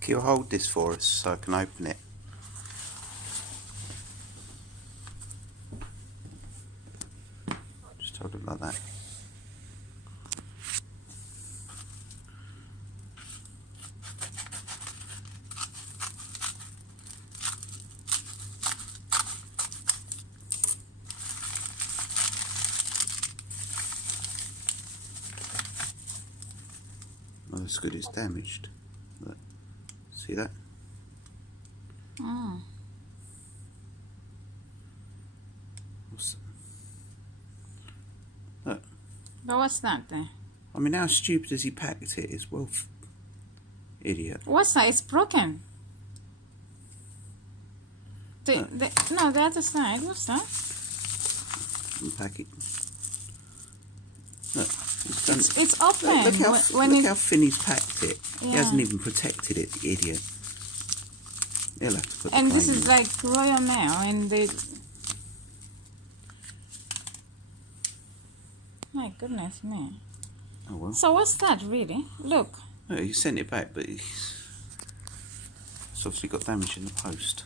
Can you hold this for us so I can open it? Just hold it like that. Well, it's good it's damaged. Look. See that? Oh. Look. But what's that then? I mean, how stupid has he packed it as well? Idiot. What's that? It's broken. No, the other side. What's that? Unpack it. Look. It's open. Look how thin he's packed it. Yeah. He hasn't even protected it, the idiot. He'll have to put And the this claim is in. like Royal Mail, and they... My goodness me. Oh well. So what's that really? Look. No, he sent it back, but it's obviously got damage in the post.